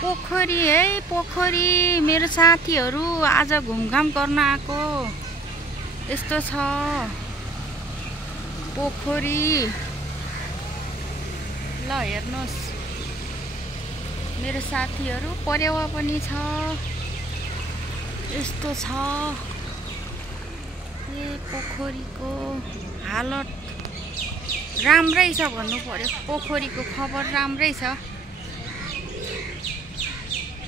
पोखरी है पोखरी मेरो साथीहरू आज घुमघाम गर्न आएको यस्तो छ पोखरी ल हेर्नुस् मेरो साथीहरू परेवा पनि छ यस्तो छ ए पोखरीको हालत राम्रै छ भन्नु पर्यो पोखरीको खबर राम्रै छ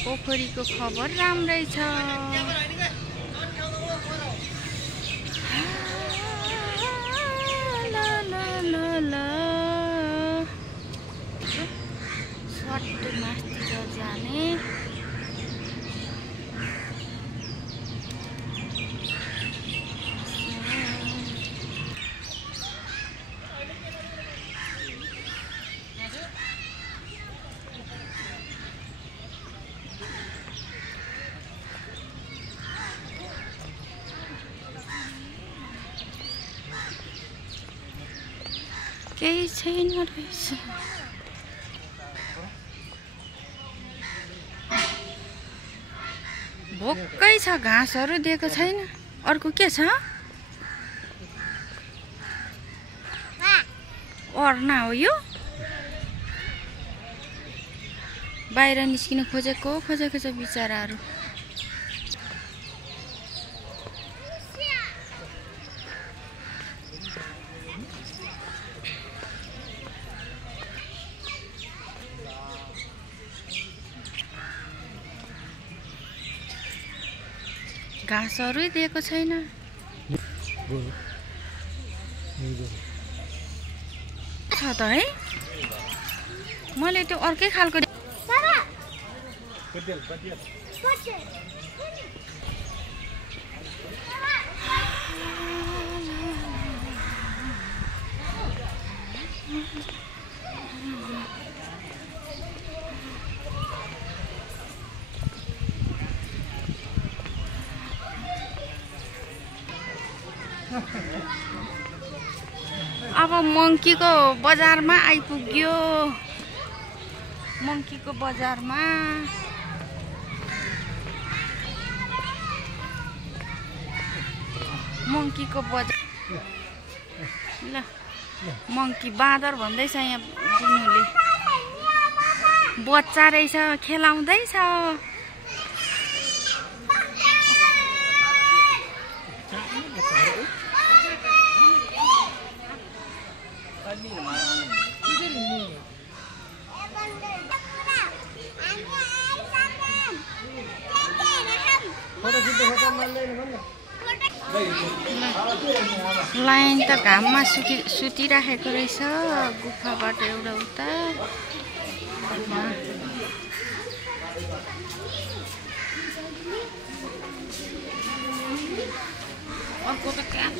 पोखरीको खबर राम्रै छ सट्ट मास्तिर जाने केही छैन रहेछ भोकै छ घाँसहरू दिएको छैन अर्को के छ अर्ना हो यो बाहिर निस्किन खोजेको छ बिचराहरू घाँसहरू दिएको छैन छ त है मैले त्यो अर्कै खालको अब मङ्कीको बजारमा आइपुग्यो मङ्कीको बजारमा मङ्कीको बजार ल मङ्की बाँदर भन्दैछ यहाँ बुनुले बच्चा रहेछ खेलाउँदैछ लाइन त घाममा सुतिराखेको रहेछ गुफाबाट एउटा उता अर्को त कहाँ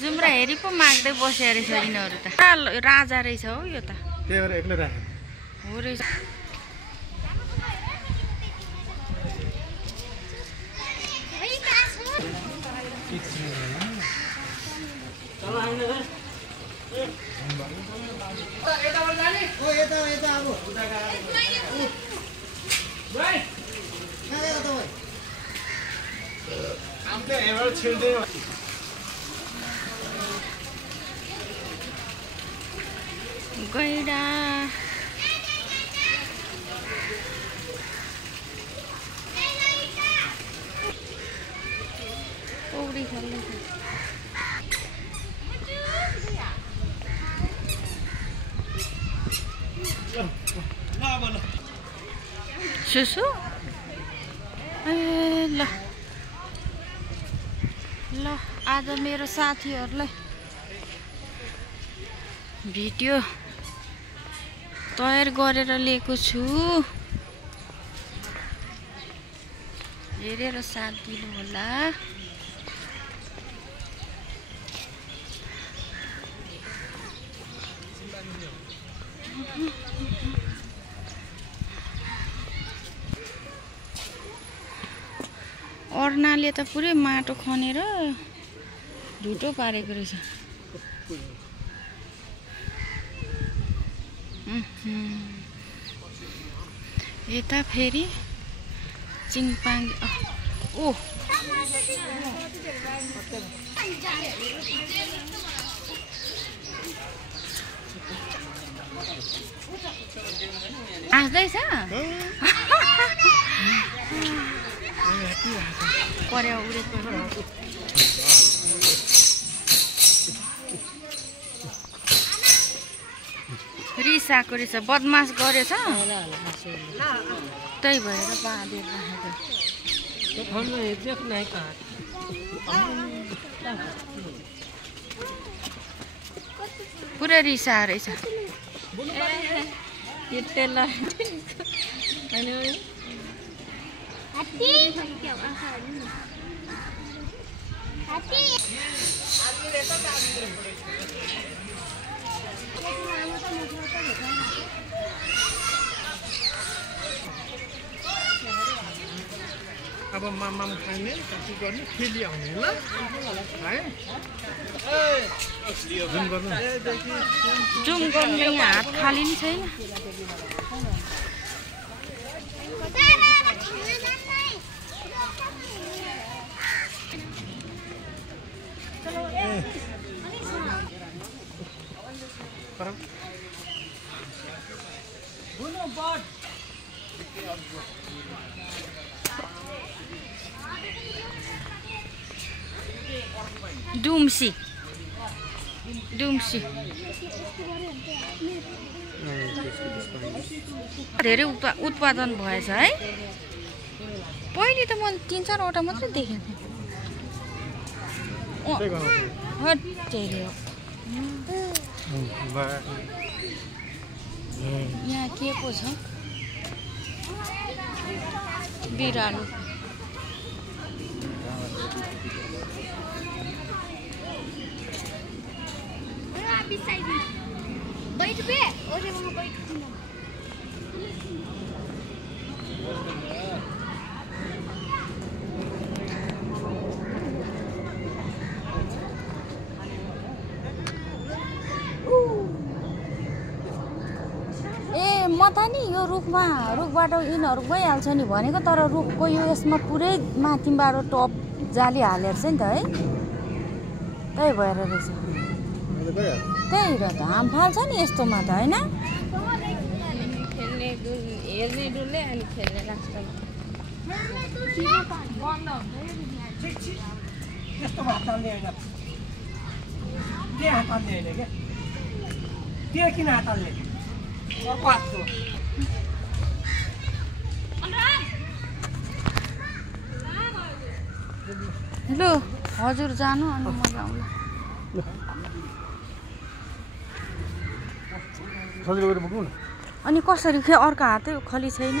जुम्रा हेरी पो माग्दै बस्यो रहेछ यिनीहरू त राजा रहेछ हौ यो त हो रहेछ गैडा पौडी खेल्दैछ सुसु ए ल ल आज मेरो साथीहरुलाई भिडियो तयार गरेर लिएको छु। हेरेर साथ दिनु होला। अर्नाले त पुरै माटो खनेर ढुटो पारेको रहेछ। यता फेरि चिङपाङ ओ हाँस्दैछ पर्या उडेको रिस आएको रहेछ, बदमास गरेछ, त्यही भएर बाँधेर राखेको। पुरा रिस आएर रहेछ। अब माम खाने कति गर्ने फेरि आउने ल है जुम गर्ने हात खाली नि छैन। दुम्सी धेरै उत्पादन भएछ है। पहिले त मैले 3-4 मात्रै देखेको थिएँ। यहाँ के पो छ? बिरालो। म त नि यो रुखबाट यिनीहरू गइहाल्छ नि भनेको, तर रुखको यो यसमा पुरै माथिबाट टप जाली हालेर चाहिँ नि त है, त्यही भएर रहेछ। त्यही र त हाम फाल्छ नि यस्तोमा त होइन। हेर्ने डुल्ने अनि खेल्ने लास्टमा हेलो हजुर जानु अनि म जाउँला। अनि कसरी अर्को हातै खली छैन।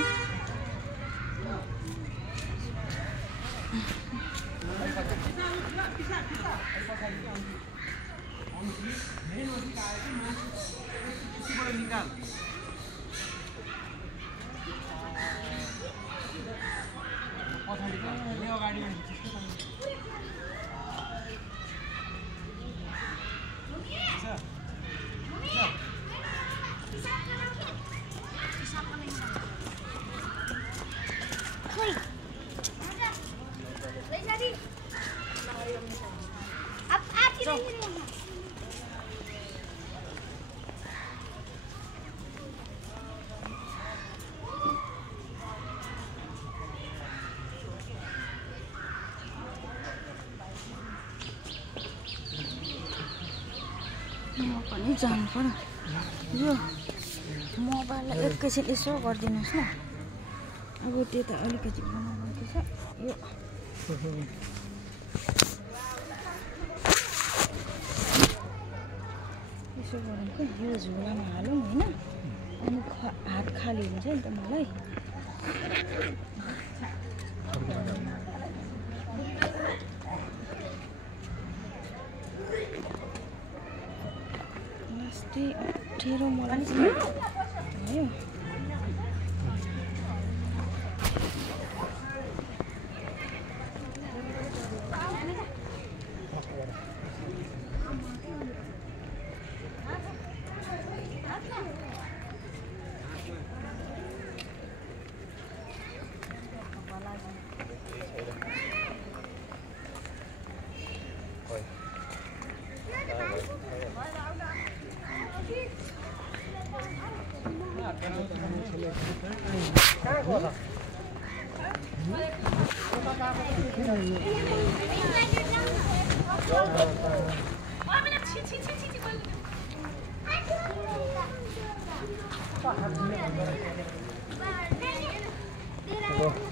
म पनि जानु पर्यो। यो मोबाइललाई एकैछिन यसो गरिदिनुहोस् न। अब त्यता अलिकति बनाउनु छ यो। यसो गरौँ कि यो झोलामा हालौँ होइन। अनि हात खाली हुन्छ नि त मलाई यस्तै अप्ठ्यारो मलाई चाहिँ भयो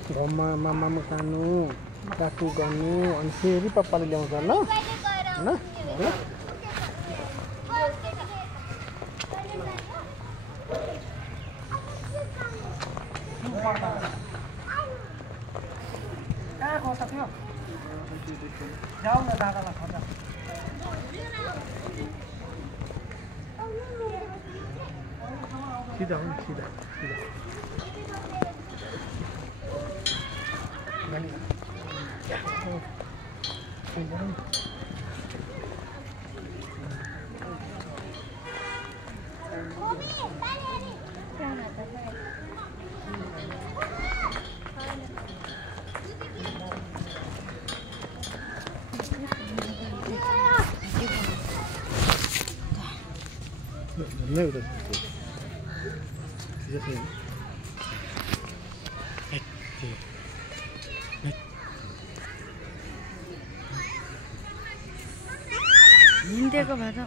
घरमा मामामा खानु काकु गर्नु अनि फेरि पप्पाले ल्याउँछ ल ल ल जाऊ न दादालाई खजा सीधा हो सीधा सीधा नहीं उधर हिँडेको भए त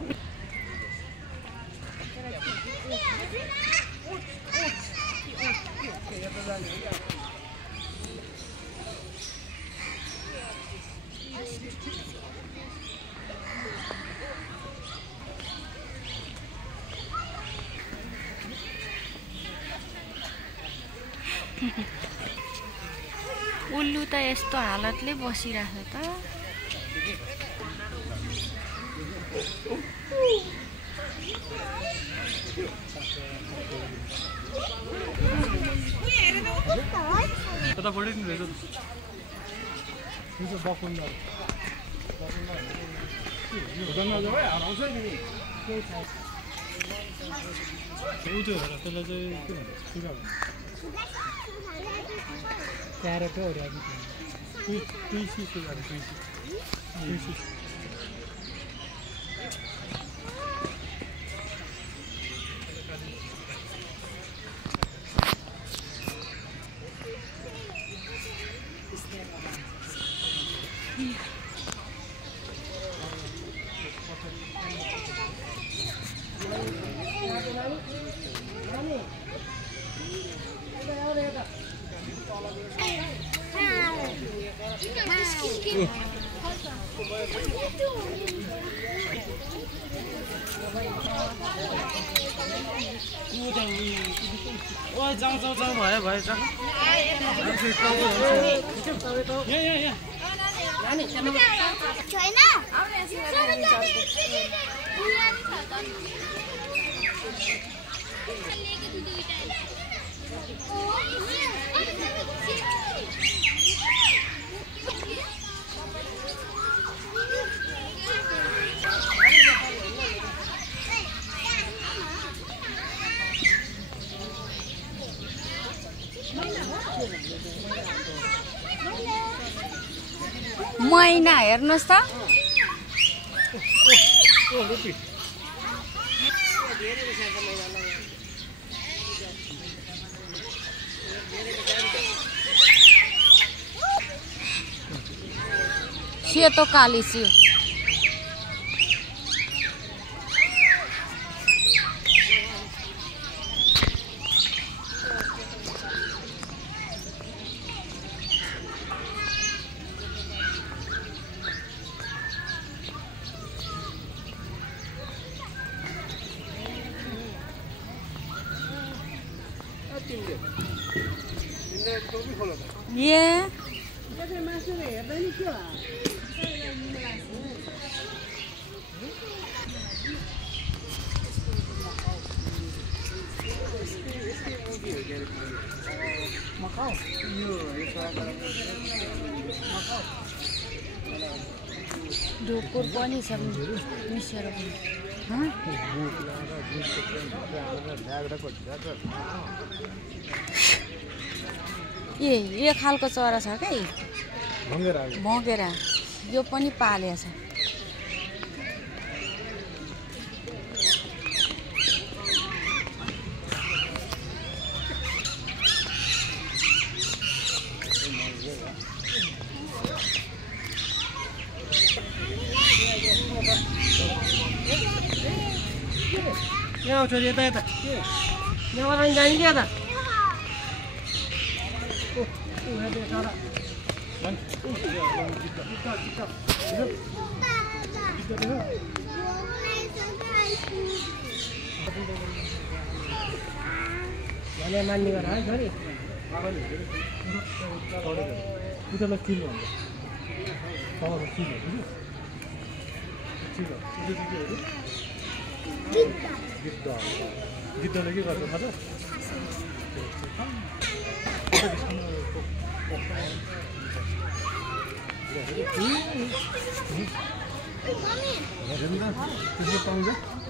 उल्लु त यस्तो हालतले बसिरहेको त कता पढ्यो नि रहेछ बकुन्दा हराउँछ नि ऊ त्यो हेर त्यसलाई चाहिँ के भन्छ सुगा भन्छ क्यारेट हो तुलसी सुगा तुलसी जाउँ भयो मैना हेर्नुस् त सेतो काली सियो ए ढुकुर पनि छ मिसेर पनि यो खालको चरा छ के भँगेरा यो पनि पालेको छ यहाँ छोरी यता यता यहाँ लाइन जाने क्या त मान्ने गर है छोरी उतालाई चिल्लो गिद्धले के गर्छ थाहा छ पाउँछ